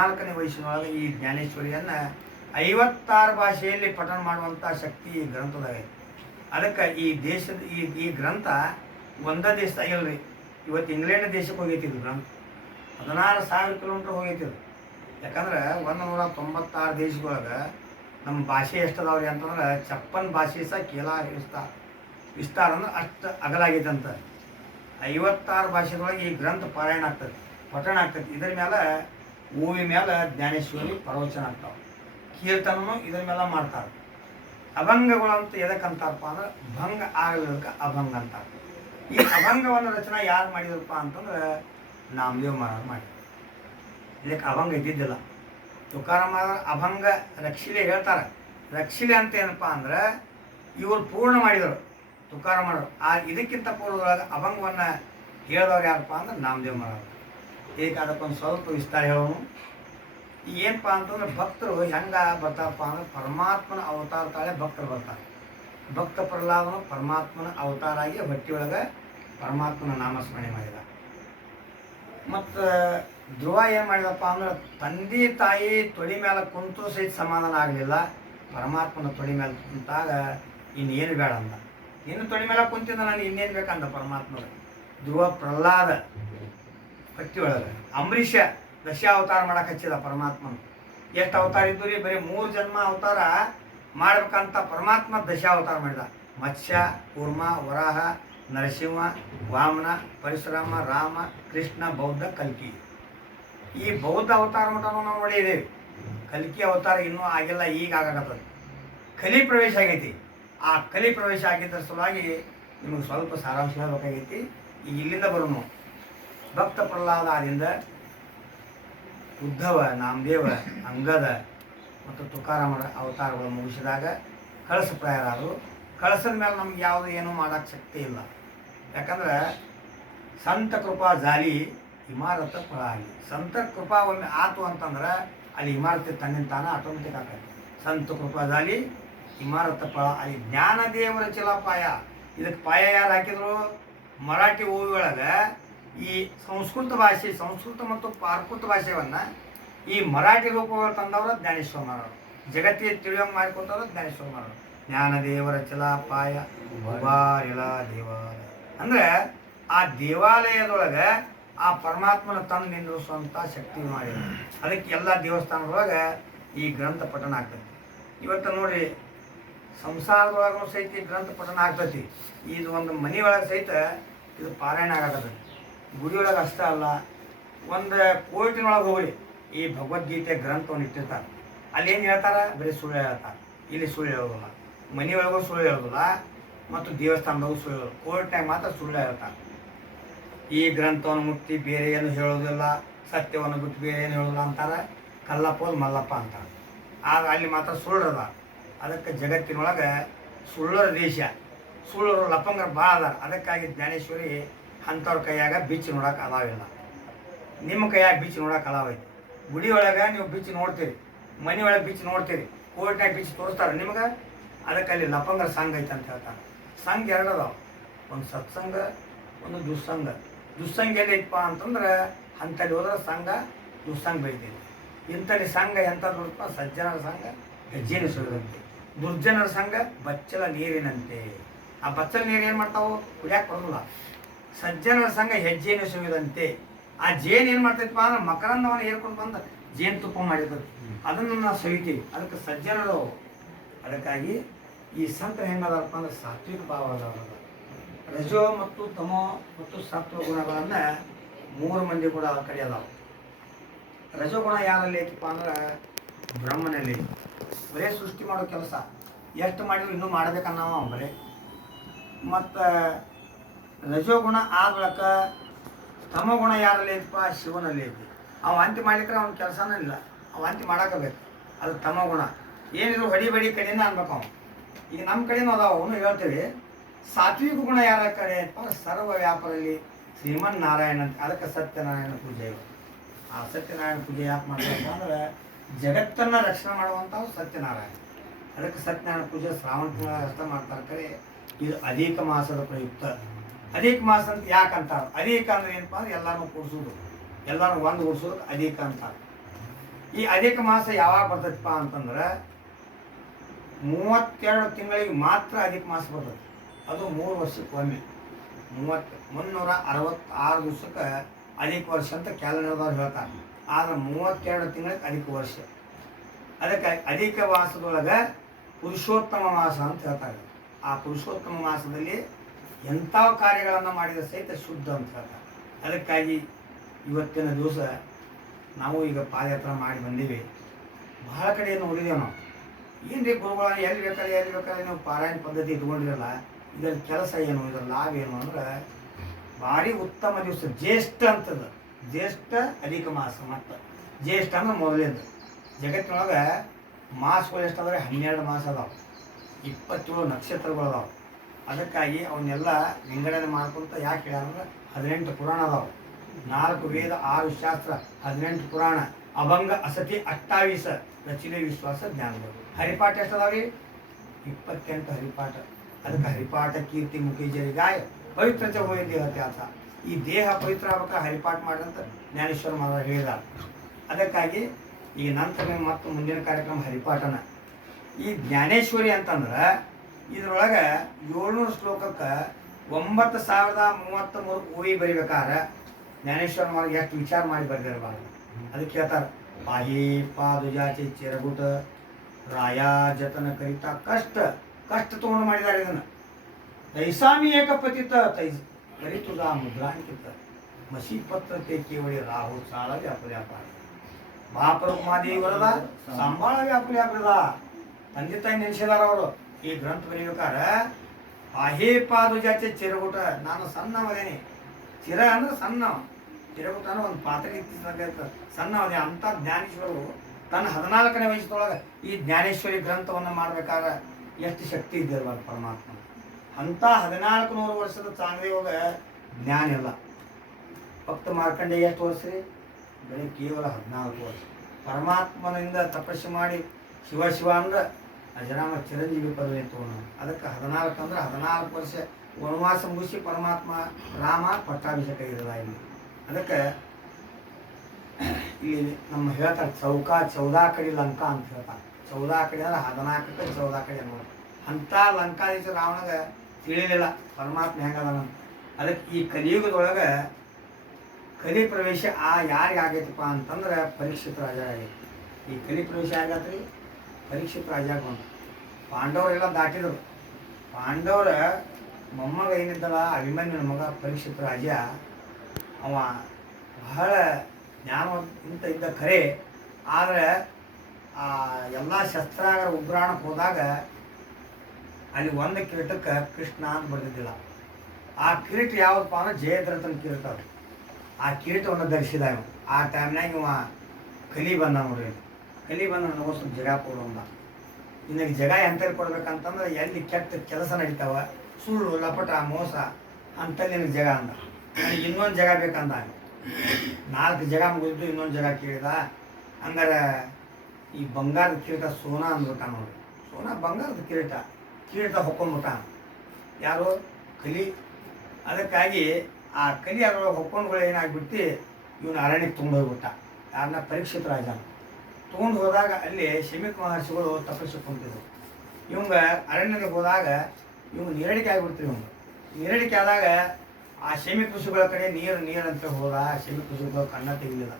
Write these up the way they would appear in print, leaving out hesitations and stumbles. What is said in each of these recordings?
4ನೇ ವಯಸ್ಸಿನೊಳಗೆ ಈ ಜ್ಞಾನೇಶ್ವರಿಯನ್ನು 56 ಭಾಷೆಯಲ್ಲಿ ಪಠಣ ಮಾಡುವಂಥ ಶಕ್ತಿ ಈ ಗ್ರಂಥದಾಗ. ಅದಕ್ಕೆ ಈ ದೇಶದ ಈ ಗ್ರಂಥ ಒಂದೇ ದೇಶದಾಗ ಇಲ್ರಿ. ಇವತ್ತು ಇಂಗ್ಲೆಂಡ್ ದೇಶಕ್ಕೆ ಹೋಗೈತಿ ಇದು ಗ್ರಂಥ. 16,000 ಕಿಲೋಮೀಟ್ರ್ ಹೋಗೈತಿ. ಯಾಕಂದ್ರೆ 196 ದೇಶದೊಳಗೆ ನಮ್ಮ ಭಾಷೆ ಎಷ್ಟದಾವ್ರಿ ಅಂತಂದ್ರೆ 56 ಭಾಷೆ ಸಹ ವಿಸ್ತಾರ ಅಂದ್ರೆ ಅಷ್ಟು ಅಗಲಾಗೈತೆ ಅಂತ. 56 ಭಾಷೆದೊಳಗೆ ಈ ಗ್ರಂಥ ಪಾರಾಯಣ ಆಗ್ತದೆ, ಪಠಣ ಆಗ್ತದೆ. ಇದರ ಮೇಲೆ ಓವಿ ಮೇಲೆ ಜ್ಞಾನೇಶ್ವರಿ ಪ್ರವಚನ ಆಗ್ತಾವೆ, ಕೀರ್ತನೂ ಇದರ ಮೇಲೆ ಮಾಡ್ತಾರೆ. ಅಭಂಗಗಳು ಅಂತ ಎದಕ್ಕಂತಾರಪ್ಪ ಅಂದ್ರೆ ಭಂಗ ಆಗಲಿಕ್ಕೆ ಅಭಂಗ ಅಂತಾರೆ. ಈ ಅಭಂಗವನ್ನು ರಚನೆ ಯಾರು ಮಾಡಿದ್ರಪ್ಪ ಅಂತಂದ್ರೆ ನಾಮದೇವ್ ಮಹಾರಾಜ್ ಮಾಡಿ. ಇದಕ್ಕೆ ಅಭಂಗ ಇದ್ದಿದ್ದಿಲ್ಲ. ತುಕಾರಾಮ ಅಭಂಗ ರಕ್ಷಿಲೆ ಹೇಳ್ತಾರೆ. ರಕ್ಷಿಲೆ ಅಂತ ಏನಪ್ಪ ಅಂದ್ರೆ ಇವರು ಪೂರ್ಣ ಮಾಡಿದರು ತುಕಾರಾಮ. ಇದಕ್ಕಿಂತ ಪೂರ್ವದೊಳಗೆ ಅಭಂಗವನ್ನು ಹೇಳಿದವ್ರು ಯಾರಪ್ಪ ಅಂದ್ರೆ ನಾಮದೇವ್ ಮಹಾರಾಜ್. ಈಗ ಅದಕ್ಕೊಂದು ಸ್ವಲ್ಪ ವಿಸ್ತಾರ ಹೇಳೋನು. ಏನಪ್ಪ ಅಂತಂದ್ರೆ ಭಕ್ತರು ಹೆಂಗೆ ಬರ್ತಾರಪ್ಪ ಅಂದ್ರೆ ಪರಮಾತ್ಮನ ಅವತಾರ ತಾಳೆ ಭಕ್ತರು ಬರ್ತಾರೆ. ಭಕ್ತ ಪ್ರಹ್ಲಾದನು ಪರಮಾತ್ಮನ ಅವತಾರ ಆಗಿ ಹೊಟ್ಟೆಯೊಳಗೆ ಪರಮಾತ್ಮನ ನಾಮಸ್ಮರಣೆ ಮಾಡಿದ. ಮತ್ತು ಧ್ರುವ ಏನು ಮಾಡಿದಪ್ಪ ಅಂದ್ರೆ ತಂದೆ ತಾಯಿ ತೊಡಿ ಮೇಲೆ ಕುಂತು ಸಹಿತ ಸಮಾಧಾನ ಆಗಲಿಲ್ಲ. ಪರಮಾತ್ಮನ ತೊಡಿ ಮೇಲೆ ಕುಂತಾಗ ಇನ್ನೇನು ಬೇಡ ಅಂದ. ಇನ್ನು ತೊಡಿ ಮೇಲೆ ಕುಂತಿದ್ದ ನಾನು ಇನ್ನೇನು ಬೇಕಂದ ಪರಮಾತ್ಮಗೆ. ಧ್ರುವ ಪ್ರಹ್ಲಾದ ಹೊಟ್ಟೆಯೊಳಗೆ ಅಂಬರೀಷ ದಶಾವತಾರ ಮಾಡಕ್ಕೆ ಹಚ್ಚಿದ ಪರಮಾತ್ಮನ. ಎಷ್ಟು ಅವತಾರ ಇದ್ದು ರೀ? ಬರೀ 3 ಜನ್ಮ ಅವತಾರ ಮಾಡ್ಬೇಕಂತ ಪರಮಾತ್ಮ ದಶಾವತಾರ ಮಾಡಿದ. ಮತ್ಸ್ಯ, ಕೂರ್ಮ, ವರಾಹ, ನರಸಿಂಹ, ವಾಮನ, ಪರಶುರಾಮ, ರಾಮ, ಕೃಷ್ಣ, ಬೌದ್ಧ, ಕಲ್ಕಿ. ಈ ಬೌದ್ಧ ಅವತಾರ ಮಟ್ಟನೂ ನಾವು ನೋಡಿದ್ದೇವೆ. ಕಲ್ಕಿ ಅವತಾರ ಇನ್ನೂ ಆಗಿಲ್ಲ, ಈಗ ಆಗತ್ತದ. ಕಲಿ ಪ್ರವೇಶ ಆಗೈತಿ. ಆ ಕಲಿ ಪ್ರವೇಶ ಆಗಿದ್ದ ಸಲುವಾಗಿ ನಿಮಗೆ ಸ್ವಲ್ಪ ಸಾರಾಂಶ ಹೇಳಬೇಕಾಗೈತಿ. ಈಗ ಇಲ್ಲಿಂದ ಬರೋನು ಭಕ್ತ ಪ್ರಹ್ಲಾದದಿಂದ ಉದ್ಧವ, ನಾಮದೇವ, ಅಂಗದ ಮತ್ತು ತುಕಾರಾಮರ ಅವತಾರಗಳು ಮುಗಿಸಿದಾಗ ಕಳಸಪ್ರಾಯರಾದರು. ಕಳಸದ ಮೇಲೆ ನಮ್ಗೆ ಯಾವುದು ಏನೂ ಮಾಡೋಕ್ಕೆ ಶಕ್ತಿ ಇಲ್ಲ. ಯಾಕಂದ್ರೆ ಸಂತ ಕೃಪಾ ಜಾಲಿ ಇಮಾರತ ಫಳ ಆಗಿ. ಸಂತ ಕೃಪಾ ಒಮ್ಮೆ ಆತು ಅಂತಂದ್ರೆ ಅಲ್ಲಿ ಇಮಾರತಿ ತನ್ನಿಂದ ತಾನ ಆಟೋಮೆಟಿಕ್ ಆಗ್ತದೆ. ಸಂತ ಕೃಪಾ ಜಾಲಿ ಇಮಾರತ ಫಳ ಅಲ್ಲಿ. ಜ್ಞಾನದೇವರ ಚಿಲಪಾಯ. ಇದಕ್ಕೆ ಪಾಯ ಯಾರು ಹಾಕಿದ್ರು? ಮರಾಠಿ ಓವಿ ಒಳಗೆ ಈ ಸಂಸ್ಕೃತ ಭಾಷೆ, ಸಂಸ್ಕೃತ ಮತ್ತು ಪ್ರಾಕೃತ ಭಾಷೆಯನ್ನು ಈ ಮರಾಠಿ ರೂಪಗಳು ತಂದವರು ಜ್ಞಾನೇಶ್ವರ ಮಹಾರಾಜರು. ಜಗತ್ತಿಗೆ ತಿಳಿಯೋಂಗೆ ಮಾಡಿಕೊಟ್ಟವರು ಜ್ಞಾನೇಶ್ವರ ಮಹಾರಾಜರು. ಜ್ಞಾನದೇವರ ಚಲಾಪಾಯ ಉಬಾರಿಲ ದೇವಾಲಯ ಅಂದರೆ ಆ ದೇವಾಲಯದೊಳಗೆ ಆ ಪರಮಾತ್ಮನ ತಂದು ನಿಂದಿರಿಸುವಂಥ ಶಕ್ತಿ ಮಾಡಿದ. ಅದಕ್ಕೆ ಎಲ್ಲ ದೇವಸ್ಥಾನದೊಳಗೆ ಈ ಗ್ರಂಥ ಪಠಣ ಆಗ್ತದೆ. ಇವತ್ತು ನೋಡಿರಿ, ಸಂಸಾರದೊಳಗೂ ಸಹಿತ ಈ ಗ್ರಂಥ ಪಠಣ ಆಗ್ತೈತಿ. ಇದು ಒಂದು ಮನೆಯೊಳಗೆ ಸಹಿತ ಇದು ಪಾರಾಯಣ ಆಗತ್ತೈತಿ. ಗುಡಿಯೊಳಗೆ ಅಷ್ಟೇ ಅಲ್ಲ, ಒಂದು ಕೋರ್ಟಿನೊಳಗೆ ಹೋಗಿ ಈ ಭಗವದ್ಗೀತೆ ಗ್ರಂಥವನ್ನು ಇಟ್ಟಿರ್ತಾರೆ. ಅಲ್ಲಿ ಏನು ಹೇಳ್ತಾರೆ? ಬರೀ ಸುಳ್ಳು ಹೇಳ್ತಾರೆ. ಇಲ್ಲಿ ಸುಳ್ಳು ಹೇಳೋದಿಲ್ಲ. ಮನೆಯೊಳಗೂ ಸುಳ್ಳು ಹೇಳೋದಿಲ್ಲ ಮತ್ತು ದೇವಸ್ಥಾನದಾಗೂ ಸುಳ್ಳು ಹೇಳೋದು. ಕೋರ್ಟ್ನಾಗ ಮಾತ್ರ ಸುಳ್ಳು ಹೇಳ್ತಾರೆ. ಈ ಗ್ರಂಥವನ್ನು ಮುಟ್ಟಿ ಬೇರೆ ಏನು ಹೇಳೋದಿಲ್ಲ, ಸತ್ಯವನ್ನು ಬಿಟ್ಟು ಬೇರೆ ಏನು ಹೇಳೋದಿಲ್ಲ ಅಂತಾರೆ. ಕಲ್ಲಪ್ಪೋದು ಮಲ್ಲಪ್ಪ ಅಂತಾರೆ. ಆಗ ಅಲ್ಲಿ ಮಾತ್ರ ಸುಳ್ಳದ. ಅದಕ್ಕೆ ಜಗತ್ತಿನೊಳಗೆ ಸುಳ್ಳರ ದೇಶ, ಸುಳ್ಳರು ಲಪ್ಪಂಗರು ಭಾಳ ಅದಾರ. ಅದಕ್ಕಾಗಿ ಜ್ಞಾನೇಶ್ವರಿ ಅಂಥವ್ರ ಕೈಯಾಗ ಬಿಚ್ಚಿ ನೋಡೋಕೆ ಅದಾವಿಲ್ಲ. ನಿಮ್ಮ ಕೈಯಾಗ ಬಿಚ್ಚಿ ನೋಡೋಕೆ ಅದಾವೈತಿ. ಗುಡಿ ಒಳಗೆ ನೀವು ಬಿಚ್ಚಿ ನೋಡ್ತೀರಿ, ಮನೆ ಒಳಗೆ ಬಿಚ್ಚಿ ನೋಡ್ತೀರಿ, ಕೋರ್ಟ್ನಾಗ ಬಿಚ್ಚಿ ತೋರಿಸ್ತಾರೆ ನಿಮ್ಗೆ. ಅದಕ್ಕೆ ಅಲ್ಲಿ ಲಪ್ಪಂಗರ ಸಂಘ ಐತೆ ಅಂತ ಹೇಳ್ತಾರೆ. ಸಂಘ 2 ಅದಾವ, ಒಂದು ಸತ್ಸಂಗ, ಒಂದು ದುಸ್ಸಂಗ. ದುಸ್ಸಂಗ ಎಲ್ಲೈತಪ್ಪ ಅಂತಂದ್ರೆ ಅಂಥಲ್ಲಿ ಹೋದ್ರೆ ಸಂಘ ದುಸ್ಸಂಗ ಬೆಳಿತೈತಿ. ಇಂಥಲ್ಲಿ ಸಂಘ ಎಂಥದ್ರಪ್ಪ? ಸಜ್ಜನರ ಸಂಘ ಹೆಜ್ಜೆನ ಸುರಿದಂತೆ, ದುರ್ಜನರ ಸಂಘ ಬಚ್ಚಲ ನೀರಿನಂತೆ. ಆ ಬಚ್ಚಲ ನೀರು ಏನು ಮಾಡ್ತಾವೆ? ಕುಡಿಯಾಕೆ ಬರೋದಿಲ್ಲ. ಸಜ್ಜನರ ಸಂಘ ಹೆಜ್ಜೆಯನ್ನು ಸುರಿದಂತೆ. ಆ ಜೇನು ಏನು ಮಾಡ್ತೈತಪ್ಪ ಅಂದ್ರೆ ಮಕರಂದವನ್ನು ಹೇರ್ಕೊಂಡು ಬಂದು ಜೇನುತುಪ್ಪ ಮಾಡಿರ್ತದೆ. ಅದನ್ನು ನಾವು ಸವಿತೀವಿ. ಅದಕ್ಕೆ ಸಜ್ಜನರು. ಅದಕ್ಕಾಗಿ ಈ ಸಂತ ಹೆಂಗದಪ್ಪ ಅಂದ್ರೆ ಸಾತ್ವಿಕ ಭಾವ ಅದಾವ. ರಜೋ ಮತ್ತು ತಮೋ ಮತ್ತು ಸತ್ವ ಗುಣಗಳನ್ನು 3 ಮಂದಿ ಕೂಡ ಆ ಕಡೆ ಅದಾವ. ರಜೋಗುಣ ಯಾರಲ್ಲಿ ಐತಪ್ಪ ಅಂದ್ರೆ ಬ್ರಹ್ಮನಲ್ಲಿ. ಬರೇ ಸೃಷ್ಟಿ ಮಾಡೋ ಕೆಲಸ ಎಷ್ಟು ಮಾಡಿದ್ರು ಇನ್ನೂ ಮಾಡಬೇಕನ್ನವ ಬರೇ. ಮತ್ತು ರಜೋಗುಣ ಆದ ಬಳಿಕ ತಮಗುಣ ಯಾರಲ್ಲಿ ಐತಪ್ಪ? ಶಿವನಲ್ಲಿ ಐತಿ. ಅವ ಅಂತಿ ಮಾಡ್ಲಿಕ್ಕೆ ಅವ್ನ ಕೆಲಸನೂ ಇಲ್ಲ, ಅವ ಅಂತಿ ಮಾಡಾಕಬೇಕು. ಅದು ತಮಗುಣ. ಏನಿದ್ರು ಹೊಡಿ ಕಡೆಯಿಂದ ಅನ್ಬೇಕು ಅವ. ಈಗ ನಮ್ಮ ಕಡೆನೂ ಅದಾವ, ಅವನು ಹೇಳ್ತೀವಿ. ಸಾತ್ವಿಕ ಗುಣ ಯಾರ ಕಡೆ ಐತಪ್ಪ? ಸರ್ವ ವ್ಯಾಪಾರಲ್ಲಿ ಶ್ರೀಮನ್ನಾರಾಯಣ ಅಂತ. ಅದಕ್ಕೆ ಸತ್ಯನಾರಾಯಣ ಪೂಜೆ. ಆ ಸತ್ಯನಾರಾಯಣ ಪೂಜೆ ಯಾಕೆ ಮಾಡಬೇಕು ಅಂದ್ರೆ ಜಗತ್ತನ್ನು ರಕ್ಷಣೆ ಮಾಡುವಂಥವು ಸತ್ಯನಾರಾಯಣ. ಅದಕ್ಕೆ ಸತ್ಯನಾರಾಯಣ ಪೂಜೆ ಶ್ರಾವಣ ತಿಂಗಳ ಅರ್ಥ ಮಾಡ್ತಾರೆ. ಕರೆ ಇದು ಅಧಿಕ ಮಾಸದ ಪ್ರಯುಕ್ತ. ಅಧಿಕ ಮಾಸ ಅಂತ ಯಾಕಂತಾರೆ? ಅಧಿಕ ಅಂದ್ರೆ ಏನಪ್ಪ ಅಂದ್ರೆ ಎಲ್ಲಾನು ಕೂಡಿಸೋದು, ಎಲ್ಲಾನು ಒಂದು ಕೂಡಿಸೋದು ಅಧಿಕ ಅಂತಾರೆ. ಈ ಅಧಿಕ ಮಾಸ ಯಾವಾಗ ಬರ್ತೈತಪ್ಪ ಅಂತಂದ್ರೆ 32 ತಿಂಗಳಿಗೆ ಮಾತ್ರ ಅಧಿಕ ಮಾಸ ಬರ್ತೈತಿ. ಅದು 3 ವರ್ಷಕ್ಕೊಮ್ಮೆ 366 ದಿವಸಕ್ಕೆ ಅಧಿಕ ವರ್ಷ ಅಂತ ಕ್ಯಾಲೆಂಡರ್ದವ್ರು ಹೇಳ್ತಾರೆ. ಆದ್ರೆ 32 ತಿಂಗಳಿಗೆ ಅಧಿಕ ವರ್ಷ. ಅದಕ್ಕೆ ಅಧಿಕ ಮಾಸದೊಳಗೆ ಪುರುಷೋತ್ತಮ ಮಾಸ ಅಂತ ಹೇಳ್ತಾರೆ. ಆ ಪುರುಷೋತ್ತಮ ಮಾಸದಲ್ಲಿ ಎಂಥ ಕಾರ್ಯಗಳನ್ನು ಮಾಡಿದ ಸಹಿತ ಶುದ್ಧ ಅಂತ ಹೇಳ್ತಾರೆ. ಅದಕ್ಕಾಗಿ ಇವತ್ತಿನ ದಿವಸ ನಾವು ಈಗ ಪಾದಯಾತ್ರೆ ಮಾಡಿ ಬಂದೀವಿ. ಬಹಳ ಕಡೆಯನ್ನು ನೋಡಿದ್ದೇವೆ ನಾವು. ಏನು ರೀ ಗುರುಗಳ ಎಲ್ಲಿ ಬೇಕಾದ್ರೆ ನೀವು ಪಾರಾಯಣ ಪದ್ಧತಿ ಇಟ್ಕೊಂಡಿರಲ್ಲ, ಇದರ ಕೆಲಸ ಏನು, ಇದರ ಲಾಭ ಏನು ಅಂದ್ರೆ ಭಾರಿ ಉತ್ತಮ ದಿವಸ ಜ್ಯೇಷ್ಠ ಅಂತದ. ಜ್ಯೇಷ್ಠ ಅಧಿಕ ಮಾಸ. ಮತ್ತು ಜ್ಯೇಷ್ಠ ಅಂದ್ರೆ ಮೊದಲೇದು. ಜಗತ್ತಿನೊಳಗೆ ಮಾಸಗಳು ಎಷ್ಟಾದ್ರೆ 12 ಮಾಸ ಅದಾವೆ, 27 ನಕ್ಷತ್ರಗಳು ಅದಾವೆ. ಅದಕ್ಕಾಗಿ ಅವನ್ನೆಲ್ಲ ವಿಂಗಡಣೆ ಮಾಡ್ಕೊಂತ ಯಾಕೆ ಹೇಳ್ಯಾರಂದ್ರೆ 18 ಪುರಾಣ ಅದಾವೆ, 4 ವೇದ, 6 ಶಾಸ್ತ್ರ, 18 ಪುರಾಣ, ಅಭಂಗ ಅಸತಿ 28 ರಚನೆ ವಿಶ್ವಾಸ ಜ್ಞಾನಗಳು. ಹರಿಪಾಠ ಎಷ್ಟು ಅದಾವ್ರಿ? 28 ಹರಿಪಾಠ. ಅದಕ್ಕೆ ಹರಿಪಾಠ ಕೀರ್ತಿ ಮುಖಿ ಜರಿಗಾಯ ಪವಿತ್ರತೆ ಹೋಗಿ ದೇಹತ್ಯಾಸ. ಈ ದೇಹ ಪವಿತ್ರ ಆಗ್ಬೇಕಾದ್ರೆ ಹರಿಪಾಠ ಮಾಡಂತ ಜ್ಞಾನೇಶ್ವರ ಮಹಾರಾಜರು ಹೇಳಿದ್ದಾರೆ. ಅದಕ್ಕಾಗಿ ಈಗ ನಂತರ ಮತ್ತು ಮುಂದಿನ ಕಾರ್ಯಕ್ರಮ ಹರಿಪಾಠನ. ಈ ಜ್ಞಾನೇಶ್ವರಿ ಅಂತಂದ್ರೆ ಇದರೊಳಗೆ 700 ಶ್ಲೋಕಕ್ಕೆ 9033 ಓವಿ ಬರಿಬೇಕಾದ್ರೆ ಜ್ಞಾನೇಶ್ವರ ಮಹಾರಾಜ್ ಎಷ್ಟು ವಿಚಾರ ಮಾಡಿ ಬರೆದಿರಬಾರ್ದು. ಅದಕ್ಕೆ ಹೇಳ್ತಾರೆ, ಪಾಹಿ ಪಾದುಜಾಚೆ ಚಿರಗುಟ ರಾಯ ಜತನ ಕರಿತ ಕಷ್ಟ ತಗೊಂಡು ಮಾಡಿದ್ದಾರೆ ಇದನ್ನು. ತೈಸಾಮಿ ಏಕಪತಿತ ಕರಿತುದ ಮುದ್ರಾಂಕಿತ ಮಸೀಪತ್ರತೆ ಕೇವಳಿ ರಾಹು ಸಾಳ ವ್ಯಾಪಾರ ಮಹಾಪರಮಾದೇವಿ ವರದ ಸಂಬಾಳ ವ್ಯಾಪಾರದ ತಂದೆ ತಾಯಿ ನೆನೆಸಿದಾರ ಅವರು. ಈ ಗ್ರಂಥ ಬರೀಬೇಕಾದ್ರೆ ಪಾಹೇ ಪಾದುಜಾಚೆ ಚಿರಗುಟ, ನಾನು ಸಣ್ಣವದೇನೆ. ಚಿರ ಅಂದ್ರೆ ಸಣ್ಣ, ಚಿರಗುಟ ಅಂದ್ರೆ ಒಂದು ಪಾತ್ರೆ ಸಣ್ಣವದೇ ಅಂತ ಜ್ಞಾನೇಶ್ವರರು ತನ್ನ 14ನೇ ವಯಸ್ಸದೊಳಗೆ ಈ ಜ್ಞಾನೇಶ್ವರಿ ಗ್ರಂಥವನ್ನು ಮಾಡ್ಬೇಕಾದ್ರೆ ಎಷ್ಟು ಶಕ್ತಿ ಇದ್ದಿರಬಾರ್ದು ಪರಮಾತ್ಮ. ಅಂಥ 1400 ವರ್ಷದ ಚಾಂದ್ರಯೋಗ ಜ್ಞಾನ ಇಲ್ಲ. ಭಕ್ತ ಮಾರ್ಕಂಡೇಯ ಎಷ್ಟು ವರ್ಷ ರೀ? ಬರೀ ಕೇವಲ 14 ವರ್ಷ. ಪರಮಾತ್ಮನಿಂದ ತಪಸ್ಸು ಮಾಡಿ ಶಿವ ಅಂದ್ರೆ ಅಜರಾಮ ಚಿರಂಜೀವಿ ಪದವಿ ತಗೊಂಡು. ಅದಕ್ಕೆ 14 ಅಂದ್ರೆ 14 ವರ್ಷ ವನವಾಸ ಮುಗಿಸಿ ಪರಮಾತ್ಮ ರಾಮ ಪಟ್ಟಾಭಿಷೇಕ ಇರಲ್ಲ ಇಲ್ಲಿ. ಅದಕ್ಕೆ ಇಲ್ಲಿ ನಮ್ಮ ಹೇಳ್ತಾರೆ ಚೌದಾ ಕಡೆ ಲಂಕಾ ಅಂತ ಹೇಳ್ತಾರೆ. 14 ಕಡೆ ಅಂದ್ರೆ 14ಕ್ಕೆ 14 ಕಡೆ ನೋಡಿ. ಅಂಥ ಲಂಕಾದೀಶ ರಾವಣಗೆ ತಿಳಿಲಿಲ್ಲ ಪರಮಾತ್ಮ ಹೆಂಗದ. ಅದಕ್ಕೆ ಈ ಕಲಿಯುಗದೊಳಗೆ ಕಲಿ ಪ್ರವೇಶ ಯಾರಿಗೆ ಆಗೈತಪ್ಪ ಅಂತಂದ್ರೆ ಪರೀಕ್ಷಿತ ರಾಜ ಆಗೈತಿ. ಈ ಕಲಿ ಪ್ರವೇಶ ಆಗತ್ರಿ ಪರೀಕ್ಷಿತ ರಾಜಾಗ ಬಂತು. ಪಾಂಡವರೆಲ್ಲ ದಾಟಿದರು. ಪಾಂಡವರ ಮೊಮ್ಮಗ ಏನಿದ್ದಲ್ಲ ಅಭಿಮನ್ಯನ ಮಗ ಪರೀಕ್ಷಿತ ರಾಜ, ಅವ ಬಹಳ ಜ್ಞಾನವಂತ ಇದ್ದ ಖರೆ. ಆದರೆ ಆ ಎಲ್ಲ ಶಸ್ತ್ರಾಗಾರ ಉಗ್ರಾಣಕ್ಕೆ ಹೋದಾಗ ಅಲ್ಲಿ ಒಂದು ಕಿರೀಟಕ್ಕೆ ಕೃಷ್ಣ ಅಂತ ಬರೆದಿದ್ದಿಲ್ಲ. ಆ ಕಿರೀಟ ಯಾವುದಪ್ಪ ಅಂದ್ರೆ ಜಯದ್ರಥನ ಕಿರೀಟ. ಅದು ಆ ಕಿರೀಟವನ್ನು ಧರಿಸಿದ ಇವ. ಆ ಟೈಮ್ನಾಗ ಇವ ಕಲಿ ಬಂದ ನೋಡ್ರಿ. ಕಲಿ ಬಂದ ನನಗೆ ಸ್ವಲ್ಪ ಜಗ ಕೊಡುವಂದ. ನಿನಗೆ ಜಗ ಎಂತಲ್ಲಿ ಕೊಡ್ಬೇಕಂತಂದ್ರೆ ಎಲ್ಲಿ ಕೆಟ್ಟ ಕೆಲಸ ನಡೀತಾವ, ಸುಳ್ಳು ಲಪಟ ಮೋಸ ಅಂತಲ್ಲಿ ನಿನಗೆ ಜಗ ಅಂದ. ನನಗೆ ಇನ್ನೊಂದು ಜಗ ಬೇಕಂದ. 4 ಜಗ ಮುಗಿದು ಇನ್ನೊಂದು ಜಗ ಕೇಳಿದ. ಹಂಗಾರೆ ಈ ಬಂಗಾರದ ಕಿರೀಟ ಸೋನಾ ಅಂದ್ಬಿಟ್ಟ ನೋಡಿ. ಸೋನಾ ಬಂಗಾರದ ಕಿರೀಟ ಹೊಕ್ಕೊಂಡ್ಬಿಟ್ಟ ಯಾರು? ಕಲಿ. ಅದಕ್ಕಾಗಿ ಆ ಕಲಿ ಅದರೊಳಗೆ ಹೊಕ್ಕೊಂಡುಗಳು ಏನಾಗ್ಬಿಟ್ಟು ಇವನು ಅರಣ್ಯಕ್ಕೆ ತೊಗೊಂಡು ಹೋಗ್ಬಿಟ್ಟ. ಯಾರನ್ನ? ಪರೀಕ್ಷಿತ ರಾಜ ತೊಗೊಂಡು ಹೋದಾಗ ಅಲ್ಲಿ ಶಮೀಕ್ ಮಹರ್ಷಿಗಳು ತಪಸ್ಸು ಕುಂತಿದ್ರು. ಇವಂಗ ಅರಣ್ಯಕ್ಕೆ ಹೋದಾಗ ಇವ್ನು ನೀರಡಿಕೆ ಆಗಿಬಿಡ್ತೀವಿ. ಇವಂಗ ನೀರಡಿಕೆ ಆದಾಗ ಆ ಶಮೀಕ್ ಋಷಿಗಳ ಕಡೆ ನೀರು ಅಂತ ಹೋದ. ಶಮೀಕ್ ಋಷಿಗಳು ಕಣ್ಣ ತೆಗಿಲಿಲ್ಲ.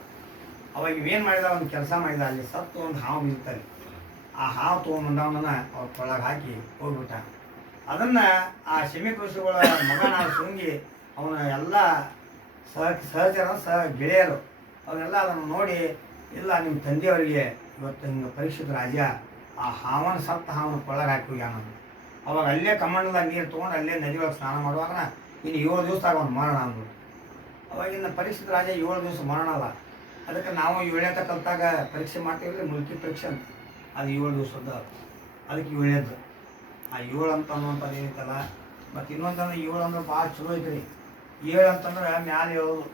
ಅವಾಗ ಇವೇನು ಮಾಡಿದ, ಒಂದು ಕೆಲಸ ಮಾಡಿದ. ಅಲ್ಲಿ ಸತ್ತು ಒಂದು ಹಾವು ಬೀಳ್ತಾರೆ. ಆ ಹಾವು ತೊಗೊಂಬಂದವನ್ನ ಅವ್ರ ಕೊಳಗೆ ಹಾಕಿ ಹೋಗ್ಬಿಟ್ಟ. ಅದನ್ನು ಆ ಶಮೀಕ್ ಋಷಿಗಳ ಮಗನ ಶೃಂಗಿ ಅವನ ಎಲ್ಲ ಸಹಚರ ಗೆಳೆಯರು ಅವರೆಲ್ಲ ಅದನ್ನು ನೋಡಿ, ಇಲ್ಲ ನಿಮ್ಮ ತಂದೆಯವರಿಗೆ ಇವತ್ತು ಹಿಂಗೆ ಪರೀಕ್ಷಿತ ರಾಜ ಆ ಹಾವನ ಸತ್ತ ಹಾವನ ಕೊಳಗೆ ಹಾಕಿ ಹೋಗ್ಯಾನ. ಅವಾಗ ಅಲ್ಲೇ ಕಮಂಡದಾಗ ನೀರು ತೊಗೊಂಡು ಅಲ್ಲೇ ನದಿ ಒಳಗೆ ಸ್ನಾನ ಮಾಡುವಾಗ ಇನ್ನು 7 ದಿವಸ ಅವನು ಮರಣ ಅಂದರು. ಅವಾಗಿನ ಪರೀಕ್ಷಿತ ರಾಜ 7 ದಿವಸ ಮರಣ ಅಲ್ಲ. ಅದಕ್ಕೆ ನಾವು 7ನೇ ಕಲ್ತಾಗ ಪರೀಕ್ಷೆ ಮಾಡ್ತೀವಿ, ಮುಲ್ಕಿ ಪರೀಕ್ಷೆ ಅಂತ. ಅದು 7 ದಿವಸದ್ದು. ಅದಕ್ಕೆ 7ನೇದ್ದು. ಆ 7 ಅಂತ ಅನ್ನುವಂಥದ್ದು ಏನೈತಲ್ಲ. ಮತ್ತು ಇನ್ನೊಂದಂದ್ರೆ 7 ಅಂದ್ರೆ ಭಾಳ ಚಲೋ ಐತ್ರಿ. 7 ಅಂತಂದ್ರೆ ಮ್ಯಾಲೆ ಹೇಳೋದು.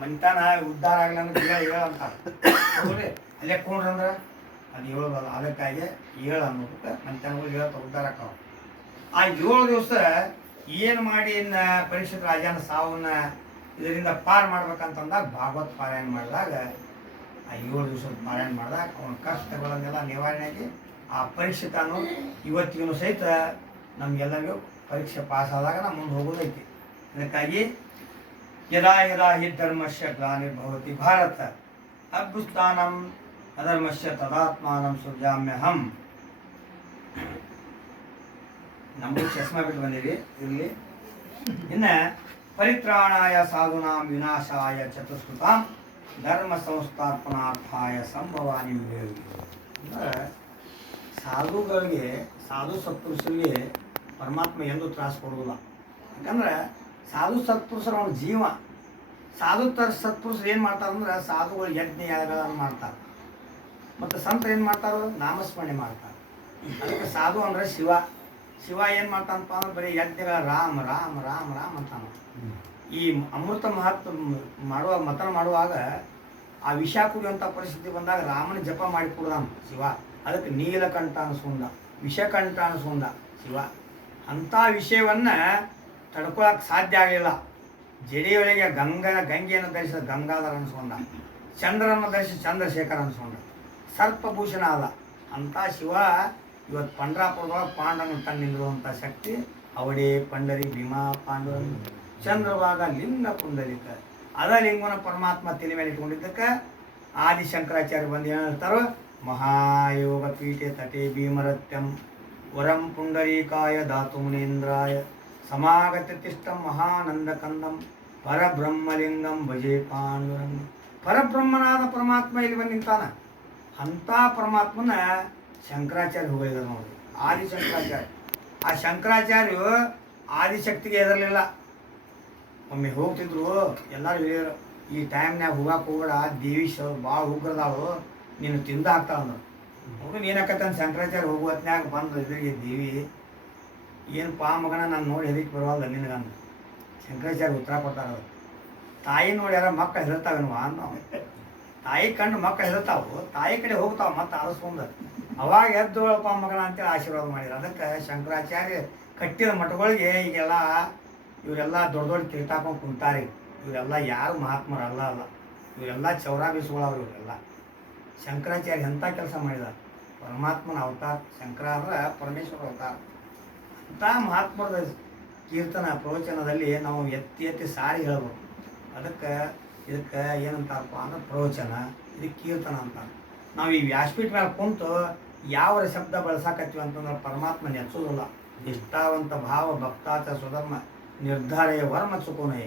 ಮನಿತಾನ ಉದ್ಧಾರ ಆಗಲಿ ಅಂದ್ರೆ 7 ಅಂತಾರೆ. ಹೌದ್ರಿ? ಅಲ್ಲೇ ಕೊಂಡ್ರಂದ್ರೆ ಅದು 7 ಅಲ್ಲ. ಅದಕ್ಕಾಗಿ 7 ಅನ್ನೋದಕ್ಕೆ ಮನಿತಾನಗಳು 7 ಉದ್ಧಾರ ಆಕಾವ. ಆ 7 ದಿವಸ ಏನು ಮಾಡಿ ಇನ್ನು ಪರೀಕ್ಷಿತ ರಾಜನ ಸಾವನ್ನ ಇದರಿಂದ ಪಾರು ಮಾಡ್ಬೇಕಂತಂದಾಗ ಭಾಗವತ್ ಪಾರಾಯಣ ಮಾಡಿದಾಗ ಆ 7 ದಿವಸದ ಪಾರಾಯಣ ಮಾಡಿದಾಗ ಅವನ ಕಷ್ಟಗಳನ್ನೆಲ್ಲ ನಿವಾರಣೆಯಾಗಿ ಆ ಪರೀಕ್ಷೆ ತಾನು ಇವತ್ತಿಗೂ ಸಹಿತ ನಮಗೆಲ್ಲರಿಗೂ ಪರೀಕ್ಷೆ ಪಾಸ್ ಆದಾಗ ನಾವು ಮುಂದೆ ಹೋಗೋದೈತಿ. ಅದಕ್ಕಾಗಿ ಯದಾ ಯದಾ ಹಿ ಧರ್ಮಸ್ಯ ಗ್ಲಾನಿರ್ಭವತಿ ಭಾರತ ಅಭ್ಯುತ್ಥಾನಂ ಅಧರ್ಮಸ್ಯ ತದಾತ್ಮಾನಂ ಸೃಜಾಮ್ಯಹಂ. ನಮಗೂ ಚಸ್ಮಾ ಬಿಟ್ಟು ಬಂದಿರಿ ಇರಲಿ. ಇನ್ನು ಪರಿತ್ರಾಣಾಯ ಸಾಧುನಾಂ ವಿನಾಶಾಯ ಚತುಷ್ಕೃತಾಂ ಧರ್ಮ ಸಂಸ್ಥಾಪನಾರ್ಥಾಯ ಸಂಭವಾನಿ ಅಂದರೆ ಸಾಧುಗಳಿಗೆ ಸಾಧು ಸತ್ಪುರುಷರಿಗೆ ಪರಮಾತ್ಮ ಎಂದು ತ್ರಾಸ ಕೊಡುವುದಿಲ್ಲ. ಯಾಕಂದ್ರೆ ಸಾಧು ಸತ್ಪುರುಷರ ಅವನ ಜೀವ. ಸಾಧು ಸತ್ಪುರುಷರು ಏನು ಮಾಡ್ತಾರಂದ್ರೆ ಸಾಧುಗಳು ಯಜ್ಞ ಯಾಗಗಳನ್ನು ಮಾಡ್ತಾರೆ, ಮತ್ತು ಸಂತರು ಏನು ಮಾಡ್ತಾರೋ ನಾಮಸ್ಮರಣೆ ಮಾಡ್ತಾರೆ. ಅದಕ್ಕೆ ಸಾಧು ಅಂದರೆ ಶಿವ. ಶಿವ ಏನು ಮಾಡ್ತಾನಪ್ಪ ಅಂದ್ರೆ ಬರೀ ಯಜ್ಞಗಳ ರಾಮ ರಾಮ ರಾಮ ರಾಮ ಅಂತಾನ. ಈ ಅಮೃತ ಮಹತ್ವ ಮತನ ಮಾಡುವಾಗ ಆ ವಿಷ ಕುಡಿಯುವಂಥ ಪರಿಸ್ಥಿತಿ ಬಂದಾಗ ರಾಮನ ಜಪ ಮಾಡಿ ಕೊಡ್ದಾನ ಶಿವ. ಅದಕ್ಕೆ ನೀಲಕಂಠ ಅನಿಸ್ಕೊಂಡ, ವಿಷಕಂಠ ಅನಿಸ್ಕೊಂಡ ಶಿವ. ಅಂಥ ವಿಷಯವನ್ನು ತಡ್ಕೊಳಕ್ಕೆ ಸಾಧ್ಯ ಆಗಲಿಲ್ಲ. ಜಡಿಯೊಳಗೆ ಗಂಗೆಯನ್ನು ಧರಿಸಿದ ಗಂಗಾಧರ ಅನಿಸ್ಕೊಂಡ, ಚಂದ್ರನ ಧರಿಸಿದ ಚಂದ್ರಶೇಖರ ಅನಿಸ್ಕೊಂಡ, ಸರ್ಪಭೂಷಣ ಆದ. ಅಂಥ ಶಿವ ಇವತ್ತು ಪಂಡ್ರಾಪುರದೊಳಗೆ ಪಾಂಡವನ ತನ್ನಿರುವಂಥ ಶಕ್ತಿ ಅವಡೇ ಪಂಡರಿ ಭೀಮಾ ಪಾಂಡುರಂಗ ಚಂದ್ರಭಾಗ ಲಿಂಗ ಪುಂಡಲಿಕ ಅದ ಲಿಂಗನ ಪರಮಾತ್ಮ ತಲೆ ಮೇಲೆ ಇಟ್ಕೊಂಡಿದ್ದಕ್ಕೆ ಆದಿಶಂಕರಾಚಾರ್ಯ ಬಂದು ಏನು ಹೇಳ್ತಾರೋ ಮಹಾಯೋಗ ಪೀಠೆ ತಟೆ ಭೀಮರತ್ಯಂ ವರಂ ಪುಂಡರೀಕಾಯ ಧಾತು ಮುನೀಂದ್ರಾಯ ಸಮಾಗತ ತಿಷ್ಟಂ ಮಹಾನಂದ ಕಂದಂ ಪರಬ್ರಹ್ಮಲಿಂಗಂ ಭಜೆ ಪಾಂಡುರಂಗ. ಪರಬ್ರಹ್ಮನಾದ ಪರಮಾತ್ಮ ಇಲ್ಲಿ ಬಂದು ನಿಂತಾನ. ಅಂಥ ಪರಮಾತ್ಮನ ಶಂಕರಾಚಾರ್ಯ ಹೋಗಿದ್ದಾರೆ ನೋಡಿ, ಆದಿಶಂಕರಾಚಾರ್ಯ. ಆ ಶಂಕರಾಚಾರ್ಯರು ಆದಿಶಕ್ತಿಗೆ ಹೆದರಲಿಲ್ಲ. ಒಮ್ಮೆ ಹೋಗ್ತಿದ್ರು, ಎಲ್ಲರೂ ಹೇಳಿದ್ರು ಈ ಟೈಮ್ನಾಗ ಹೋಗಕ್ಕೆ ಹೋಗಬೇಡ, ದೇವಿ ಭಾಳ ಉಗ್ರದಾಳು, ನೀನು ತಿಂದ ಹಾಕ್ತಾಳಂದ್ರು. ಅವ್ರು ಏನಾಕತ್ತಂತ ಶಂಕರಾಚಾರ್ಯ ಹೋಗುವ ಹೊತ್ನ್ಯಾಗ ಬಂದು ಎದುರಿಗೆ ದೇವಿ ಏನು ಪಾ ಮಗನ ನಾನು ನೋಡಿ ಹೆದಕ್ಕೆ ಬರೋಲ್ಲ ನಿನಗಂದು. ಶಂಕರಾಚಾರ್ಯ ಉತ್ತರ ಕೊಡ್ತಾರೆ, ತಾಯಿ ನೋಡಿ ಯಾರ ಮಕ್ಕಳು ಹೆದರ್ತಾವೇನು ಅನ್ನೋ. ತಾಯಿ ಕಂಡು ಮಕ್ಕಳು ಹೆದರ್ತಾವು, ತಾಯಿ ಕಡೆ ಹೋಗ್ತಾವ ಮತ್ತೆ ಆರಿಸ್ಕೊಂಡು ಅವಾಗ ಎದ್ದೋಳಪ್ಪ ಮಗನ ಅಂತೇಳಿ ಆಶೀರ್ವಾದ ಮಾಡಿದ್ರು. ಅದಕ್ಕೆ ಶಂಕರಾಚಾರ್ಯ ಕಟ್ಟಿದ ಮಠಗಳಿಗೆ ಈಗೆಲ್ಲ ಇವರೆಲ್ಲ ದೊಡ್ಡ ದೊಡ್ಡ ಕಿರೀಟಾಕೊಂಡು ಕುಂತಾರೆ. ಇವರೆಲ್ಲ ಯಾರು ಮಹಾತ್ಮರಲ್ಲ ಅಲ್ಲ, ಇವರೆಲ್ಲ ಚೌರಾಬೀಸುಗಳವ್ರು. ಇವರೆಲ್ಲ ಶಂಕರಾಚಾರ್ಯ ಎಂಥ ಕೆಲಸ ಮಾಡಿದ, ಪರಮಾತ್ಮನ ಅವತಾರ. ಶಂಕರ ಅಂದ್ರೆ ಪರಮೇಶ್ವರ ಅವತಾರ. ಅಂಥ ಮಹಾತ್ಮರದ ಕೀರ್ತನ ಪ್ರವಚನದಲ್ಲಿ ನಾವು ಎತ್ತಿ ಎತ್ತಿ ಸಾರಿ ಹೇಳ್ಬೇಕು. ಇದಕ್ಕೆ ಏನಂತಾರಪ್ಪ ಅಂದ್ರೆ ಪ್ರವಚನ, ಇದಕ್ಕೆ ಕೀರ್ತನ ಅಂತ. ನಾವು ಈ ವ್ಯಾಸಪೀಠ ಮೇಲೆ ಕುಂತು ಯಾವ ಶಬ್ದ ಬಳಸಾಕತ್ತೀವಿ ಅಂತಂದ್ರೆ ಪರಮಾತ್ಮ ನೆಚ್ಚೋದಿಲ್ಲ. ನಿಷ್ಠಾವಂತ ಭಾವ ಭಕ್ತಾಚ ಸ್ವಧರ್ಮ ನಿರ್ಧಾರಯ ವರ್ಮ ಚುಕೋನಯ.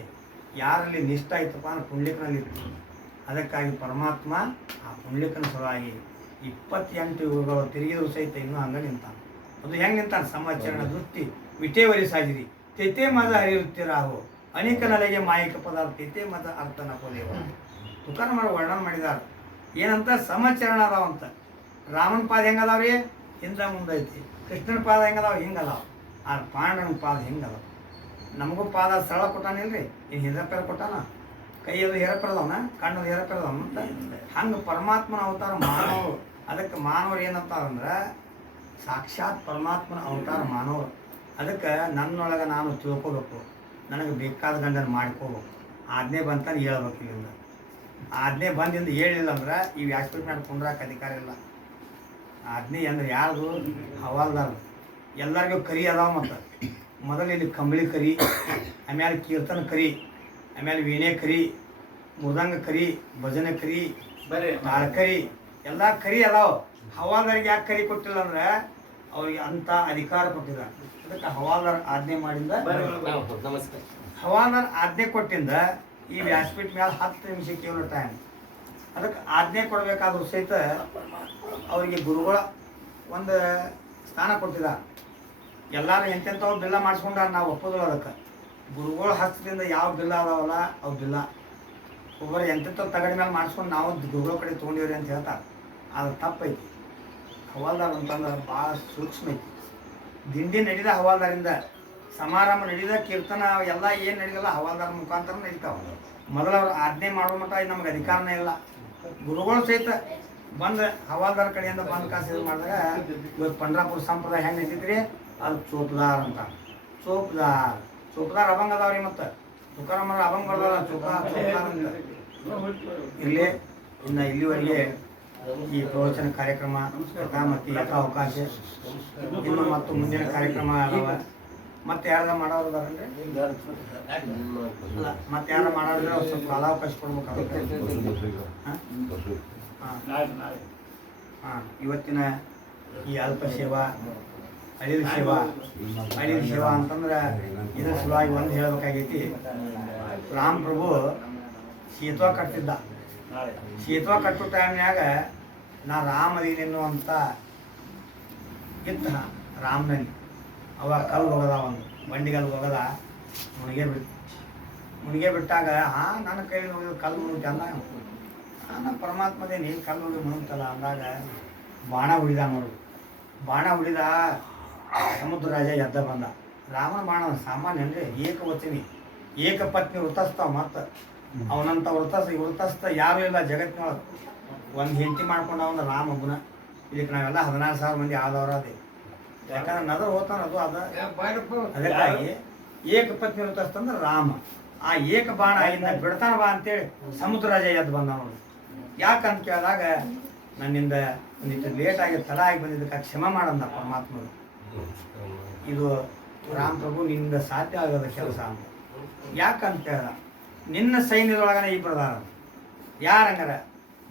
ಯಾರಲ್ಲಿ ನಿಷ್ಠ ಇತ್ತಪ್ಪ ಅಂದ್ರೆ ಪುಂಡ್ಲಿಕನಲ್ಲಿ ಇತ್ತು. ಅದಕ್ಕಾಗಿ ಪರಮಾತ್ಮ ಆ ಪುಂಡ್ಲಿಕನ ಸಲುವಾಗಿ 28 ಯುಗಗಳು ತಿರುಗಿದ್ರು ಸಹಿತ ಇನ್ನೂ ಹಂಗೆ ನಿಂತಾನೆ. ಅದು ಹೆಂಗೆ ನಿಂತಾನೆ? ಸಮಾಚರಣ ದೃಷ್ಟಿ ವಿಟೇವರಿ ಸಾಜಿರಿ ತೈತೆ ಮದ ಹರಿಯುತ್ತಿರಾಹು ಅನೇಕ ನಲೆಗೆ ಮಾಯಿಕ ಪದಾರ್ಥ ತೈತೆ ಮದ ಅರ್ಥನ ಪದೇವ. ತುಕಾರ ಮಾಡಿ ವರ್ಣನೆ ಮಾಡಿದ್ದಾರೆ. ಏನಂತ ಸಮಚರಣ ಅದಾವಂತ. ರಾಮನ ಪಾದ ಹೆಂಗದಾವ್ರಿ? ಹಿಂದ ಮುಂದೈತಿ. ಕೃಷ್ಣನ ಪಾದ ಹೆಂಗದಾವ? ಹಿಂಗದಾವ. ಆ ಪಾಂಡವನ ಪಾದ ಹೆಂಗದಾವ? ನಮಗೂ ಪಾದ ಸರಳ ಕೊಟ್ಟಾನಿಲ್ರಿ, ಇನ್ನು ಹೆರಪೆರ ಕೊಟ್ಟಾನ. ಕೈಯದು ಹೆರಪೆರದವನ, ಕಣ್ಣದು ಹೆರಪೆರದವನ ಅಂತ. ಹಂಗೆ ಪರಮಾತ್ಮನ ಅವತಾರ ಮಾನವರು. ಅದಕ್ಕೆ ಮಾನವರು ಏನಂತಾರಂದ್ರೆ ಸಾಕ್ಷಾತ್ ಪರಮಾತ್ಮನ ಅವತಾರ ಮಾನವರು. ಅದಕ್ಕೆ ನನ್ನೊಳಗೆ ನಾನು ತಿಳ್ಕೋಬೇಕು, ನನಗೆ ಬೇಕಾದ ಗಂಡನ ಮಾಡ್ಕೋಬೇಕು. ಆಜ್ಞೆ ಬಂತಾನೆ ಹೇಳ್ಬೇಕು. ಇಲ್ಲಿಂದ ಆಜ್ಞೆ ಬಂದಿಂದ ಹೇಳಿಲ್ಲ ಅಂದ್ರೆ ಈ ವ್ಯಾಸಪೀಠ ಮೇಲೆ ಕುಂದ್ರಾಕ ಅಧಿಕಾರ ಇಲ್ಲ. ಆಜ್ಞೆ ಅಂದ್ರೆ ಯಾರ್ದು? ಹವಾಲ್ದಾರ. ಎಲ್ಲರಿಗೂ ಕರಿ ಅದಾವ. ಮತ್ತು ಮೊದಲು ಇಲ್ಲಿ ಕಂಬಳಿ ಕರಿ, ಆಮೇಲೆ ಕೀರ್ತನ ಕರಿ, ಆಮೇಲೆ ವೀಣೆ ಕರಿ, ಮೃದಂಗ ಕರಿ, ಭಜನೆ ಕರಿ, ತಾಳ್ಕರಿ, ಎಲ್ಲ ಕರಿ ಅದಾವ. ಹವಾಲ್ದಾರಿಗೆ ಯಾಕೆ ಕರಿ ಕೊಟ್ಟಿಲ್ಲ ಅಂದ್ರೆ ಅವ್ರಿಗೆ ಅಂಥ ಅಧಿಕಾರ ಕೊಟ್ಟಿದ್ದಾರೆ. ಅದಕ್ಕೆ ಹವಾಲ್ದಾರ ಆಜ್ಞೆ ಮಾಡಿಂದ, ಹವಾಲ್ದಾರ ಆಜ್ಞೆ ಕೊಟ್ಟಿಂದ ಈ ವ್ಯಾಸಪೀಠ ಮೇಲೆ 10 ನಿಮಿಷ ಕೇವಲ ಟೈಮ್. ಅದಕ್ಕೆ ಆಜ್ಞೆ ಕೊಡಬೇಕಾದ್ರೂ ಸಹಿತ ಅವರಿಗೆ ಗುರುಗಳ ಒಂದು ಸ್ಥಾನ ಕೊಟ್ಟಿದ್ದಾರೆ. ಎಲ್ಲರೂ ಎಂತೆಂಥವು ಬಿಲ್ಲ ಮಾಡಿಸ್ಕೊಂಡಾರ, ನಾವು ಒಪ್ಪೋದಿಲ್ಲ. ಅದಕ್ಕೆ ಗುರುಗಳ ಹಸ್ತದಿಂದ ಯಾವ ಬಿಲ್ಲ ಅದಾವಲ್ಲ ಅವು ಬಿಲ್ಲ. ಒಬ್ಬರು ಎಂತೆಂಥವು ತಗಡಿ ಮೇಲೆ ಮಾಡಿಸ್ಕೊಂಡು ನಾವು ಗುರುಗಳ ಕಡೆ ತೊಗೊಂಡಿವ್ರಿ ಅಂತ ಹೇಳ್ತಾರೆ. ಅದು ತಪ್ಪೈತಿ. ಹವಾಲ್ದಾರ ಅಂತಂದ್ರೆ ಭಾಳ ಸೂಕ್ಷ್ಮ ಐತಿ. ದಿಂಡಿ ನಡೀದ ಹವಾಲ್ದಾರಿಂದ, ಸಮಾರಂಭ ನಡೀದ, ಕೀರ್ತನ ಎಲ್ಲ ಏನು ನಡೀದಲ್ಲ ಹವಾಲ್ದಾರ ಮುಖಾಂತರ ನಡೀತಾವೆ. ಮೊದಲು ಅವ್ರು ಆಜ್ಞೆ ಮಾಡೋ ಮಟ್ಟ ನಮ್ಗೆ ಅಧಿಕಾರನೇ ಇಲ್ಲ. ಗುರುಗಳು ಸಹಿತ ಬಂದು ಹವಾಲ್ದಾರ ಕಡೆಯಿಂದ ಬಂದು ಕಾಸು ಇದು ಮಾಡಿದಾಗ ಇವತ್ತು ಪಂಡ್ರಾಪುರ ಸಂಪ್ರದಾಯ ಹೆಂಗೆ ನಡೀತಿದ್ರಿ? ಅದು ಚೋಪ್ದಾರ್ ಅಂತ. ಚೋಪ್ದಾರ್ ಅಭಂಗ ಅದಾವ್ರಿ. ಮತ್ತು ತುಕಾರಾಮರ ಅಭಂಗ ಬರ್ದಾರ ಚೋಪ್ದಾರ್ ಅಂತ. ಇಲ್ಲಿ ಇನ್ನು ಇಲ್ಲಿವರೆಗೆ ಈ ಪ್ರವಚನ ಕಾರ್ಯಕ್ರಮ ಮತ್ತು ಯಥಾವಕಾಶ ಇನ್ನು ಮತ್ತು ಮುಂದಿನ ಕಾರ್ಯಕ್ರಮ ಅದಾವ. ಮತ್ತೆ ಯಾರು ಮಾಡೋರು ಅದಾರಲ್ರಿ? ಅಲ್ಲ, ಮತ್ತೆ ಯಾರು ಮಾಡೋದ್ರೆ ಸ್ವಲ್ಪ ಕಾಲಾವಕಾಶ ಕೊಡ್ಬೇಕಾಗುತ್ತೆ. ಇವತ್ತಿನ ಈ ಅಲ್ಪ ಸೇವಾ ಅಳಿಲ್ ಸೇವಾ ಅಂತಂದ್ರೆ ಇದ್ರ ಸಲುವಾಗಿ ಒಂದು ಹೇಳ್ಬೇಕಾಗೈತಿ. ರಾಮ್ ಪ್ರಭು ಸೇತುವೆ ಕಟ್ತಿದ್ದ. ಸೇತುವೆ ಕಟ್ಟೋ ಟೈಮ್ನ್ಯಾಗ ನಾ ರಾಮದೀನೇನು ಅಂತ ಇತ್ತ ರಾಮನಲ್ಲಿ ಅವಾಗ ಕಲ್ಲು ಹೋಗದ, ಒಂದು ಬಂಡಿಗಲ್ಲು ಹೋಗದ, ಮುಣಿಗೆ ಬಿಟ್ಟಾಗ ನನ್ನ ಕೈಲಿ ಹೋಗಿದ ಕಲ್ಲು ಮುಳುಗ್ತಿ ಅಂದ. ನಮ್ಮ ಪರಮಾತ್ಮದೇನಿ ಕಲ್ಲು ಹೋಗಿ ಮುಳುಗ್ತಲ್ಲ ಅಂದಾಗ ಬಾಣ ಹೊಡಿದ ನೋಡು. ಬಾಣ ಹೊಡಿದ ಸಮುದ್ರ ರಾಜ ಎದ್ದ ಬಂದ. ರಾಮನ ಬಾಣ ಸಾಮಾನ್ಯ ಅಂದರೆ ಏಕವಚನಿ ಏಕಪತ್ನಿ ವೃತಸ್ಥ. ಮತ್ತು ಅವನಂತ ವೃತಸ್ಥ ಯಾರೂ ಇಲ್ಲ ಜಗತ್ತಿನೊಳಗೆ. ಒಂದು ಹೆಂಡತಿ ಮಾಡ್ಕೊಂಡು ಅವನ ರಾಮ ಒಬ್ಬನ. ಇದಕ್ಕೆ ನಾವೆಲ್ಲ 16,000 ಮಂದಿ ಆದವ್ರ ಅದೇ. ಯಾಕಂದ್ರೆ ನದರು ಹೋಗ್ತಾನೆ ಅದು ಅದಕ್ಕಾಗಿ ಏಕಪತ್ನಿ ವೃತಸ್ಥ ಅಂದ್ರೆ ರಾಮ. ಆ ಏಕ ಬಾಣ ಇನ್ನ ಬಿಡ್ತಾನ ಬಾ ಅಂತೇಳಿ ಸಮುದ್ರ ರಾಜ ಎದ್ದು ಬಂದ ನೋಡಿ. ಯಾಕಂತ ಕೇಳಿದಾಗ ನನ್ನಿಂದ ಒಂದಿಷ್ಟು ಲೇಟ್ ಆಗಿ ತಡ ಆಗಿ ಬಂದಿದ್ದಕ್ಕೆ ಕ್ಷಮ ಮಾಡಂದ ಪರಮಾತ್ಮರು. ಇದು ರಾಮ್ ಪ್ರಭು ನಿನ್ನಿಂದ ಸಾಧ್ಯ ಆಗದ ಕೆಲಸ ಅಂತ. ಯಾಕಂತ ಹೇಳಿದ ನಿನ್ನ ಸೈನ್ಯದೊಳಗನೆ ಈ ಪ್ರಧಾನ ಯಾರಂಗಾರ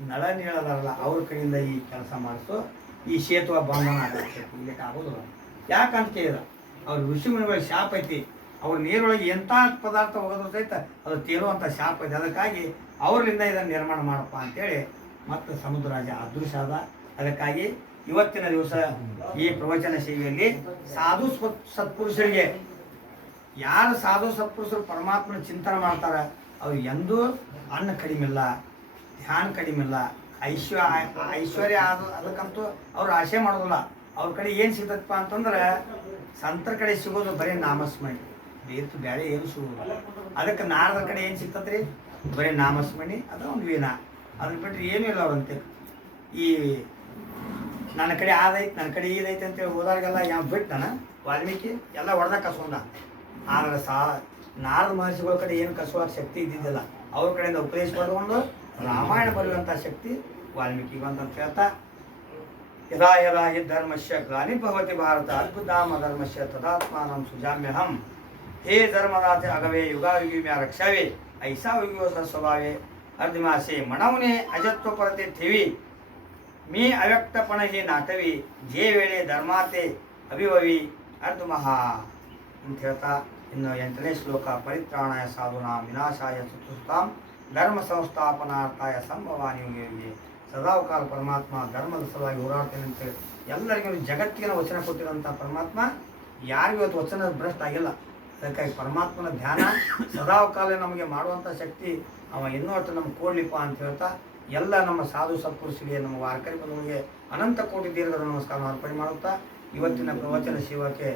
ನಳ ನೀಳದಾರಲ್ಲ ಅವ್ರ ಕಡೆಯಿಂದ ಈ ಕೆಲಸ ಮಾಡಿಸು. ಈ ಸೇತುವೆ ಬಂಧನ ಆಗಕ್ಕೆ ಇಲ್ಲಿಕ್ಕೆ ಆಗೋದಿಲ್ಲ. ಯಾಕಂತ ಕೇಳಿದ ಅವ್ರ ಋಷಿಮುನಿಗಳ ಶಾಪ ಐತಿ. ಅವ್ರ ನೀರೊಳಗೆ ಎಂಥ ಪದಾರ್ಥ ಹೋಗೋದ್ರ ಸಹಿತ ಅದು ತೇರುವಂಥ ಶಾಪ ಐತಿ. ಅದಕ್ಕಾಗಿ ಅವರಿಂದ ಇದನ್ನು ನಿರ್ಮಾಣ ಮಾಡಪ್ಪ ಅಂತೇಳಿ ಮತ್ತು ಸಮುದ್ರ ರಾಜ ಅದೃಶ್ಯ ಆದ. ಅದಕ್ಕಾಗಿ ಇವತ್ತಿನ ದಿವಸ ಈ ಪ್ರವಚನ ಸೇವೆಯಲ್ಲಿ ಸಾಧು ಸತ್ಪುರುಷರಿಗೆ ಯಾರು ಸಾಧು ಸತ್ಪುರುಷರು ಪರಮಾತ್ಮನ ಚಿಂತನೆ ಮಾಡ್ತಾರೆ ಅವ್ರು ಎಂದೂ ಅನ್ನ ಕಡಿಮೆಲ್ಲ, ಧ್ಯಾನ ಕಡಿಮೆಲ್ಲ, ಐಶ್ವರ್ಯ ಅದಕ್ಕಂತೂ ಅವ್ರು ಆಸೆ ಮಾಡೋದಿಲ್ಲ. ಅವ್ರ ಕಡೆ ಏನು ಸಿಗ್ತದಪ್ಪ ಅಂತಂದ್ರೆ ಸಂತರ ಕಡೆ ಸಿಗೋದು ಬರೀ ನಾಮಸ್ಮರಣೆ, ಬೇರೆ ಏನು ಸಿಗೋದಿಲ್ಲ. ಅದಕ್ಕೆ ನಾರದ ಕಡೆ ಏನು ಸಿಗ್ತದ್ರಿ? ಬರೀ ನಾಮಸ್ಮರಣೆ, ಅದು ಒಂದು ವೀಣ. ಅದನ್ನ ಬಿಟ್ಟರೆ ಏನೂ ಇಲ್ಲ ಅವ್ರಂತೆ. ಈ ನನ್ನ ಕಡೆ ಆದೈತೆ, ನನ್ನ ಕಡೆ ಇದೈತೆ ಅಂತೇಳಿ ಹೋದಾಗೆಲ್ಲ ಯಾವ ಬಿಟ್ಟು ನಾನು ವಾಲ್ಮೀಕಿ ಎಲ್ಲ ಹೊಡೆದ ಕಸ್ಕೊಂಡ. ಆದರೆ ನಾರದ ಮಹರ್ಷಿಗಳ ಕಡೆ ಏನು ಕಸುವಾಗ ಶಕ್ತಿ ಇದ್ದಿದ್ದಿಲ್ಲ. ಅವ್ರ ಕಡೆಯಿಂದ ಉಪದೇಶ ಪಡ್ಕೊಂಡು ರಾಮಾಯಣ ಬರೆಯುವಂಥ ಶಕ್ತಿ ವಾಲ್ಮೀಕಿಗೆ ಬಂತಂತ ಹೇಳ್ತಾ, ಯದಾ ಯದಾ ಹಿ ಧರ್ಮಸ್ಯ ಗ್ಲಾನಿರ್ಭವತಿ ಭಾರತ ಅದ್ಭುತಾಮ ಧರ್ಮಸ್ಯ ತದಾತ್ಮಾನಂ ಸುಜಾಮ್ಯಹಂ. ಹೇ ಧರ್ಮರಾಜ ಅಗವೇ ಯುಗಾಯುಗಿ ಮ್ಯಾ ರಕ್ಷಾವೆ ಐಸಾ ಯುಗೋ ಸ್ವಭಾವೆ अर्धमासे मणवने अजत्व परते ठेवी मी अव्यक्तपण हे नाटवी जे वेळे धर्माते अभिभवी अर्धमहा ಅಂತ ಹೇಳ್ತಾ ಇನ್ನು 8ನೇ ಶ್ಲೋಕ. ಪರಿತ್ರಾಣಾಯ ಸಾಧುನಾ ವಿನಾಶಾಯ ಚತುಷ್ಟಾಂ ಧರ್ಮ ಸಂಸ್ಥಾಪನಾರ್ಥಾಯ ಸಂಭವಾನಿ ಯುಗೆ. ಸದಾವಕಾಲ ಪರಮಾತ್ಮ ಧರ್ಮದ ಸಲುವಾಗಿ ಹೋರಾಡ್ತೇನೆ ಅಂತೇಳಿ ಎಲ್ಲರಿಗೂ ಜಗತ್ತಿನ ವಚನ ಕೊಟ್ಟಿರೋಂಥ ಪರಮಾತ್ಮ ಯಾರಿಗೂ ಇವತ್ತು ವಚನ ಭ್ರಷ್ಟ ಆಗಿಲ್ಲ. ಅದಕ್ಕಾಗಿ ಪರಮಾತ್ಮನ ಧ್ಯಾನ ಸದಾವಕಾಲ ನಮಗೆ ಮಾಡುವಂಥ ಶಕ್ತಿ ಅವ ಇನ್ನೂ ಅಷ್ಟು ನಮ್ಗೆ ಕೊಡ್ಲಿಪ್ಪ ಅಂತ ಹೇಳ್ತಾ ಎಲ್ಲ ನಮ್ಮ ಸಾಧು ಸತ್ಪುರುಷರಿಗೆ, ನಮ್ಮ ವಾರಕರಿ ಬಂಧುಗಳಿಗೆ ಅನಂತ ಕೋಟಿ ದೀರ್ಘದ ನಮಸ್ಕಾರ ಅರ್ಪಣೆ ಮಾಡುತ್ತಾ ಇವತ್ತಿನ ಪ್ರವಚನ ಶಿವಕ್ಕೆ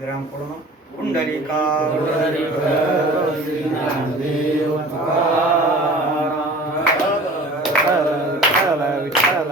ವಿರಾಮ ಕೊಡೋಣ. ಪುಂಡರೀಕಾ ವಿಠಲ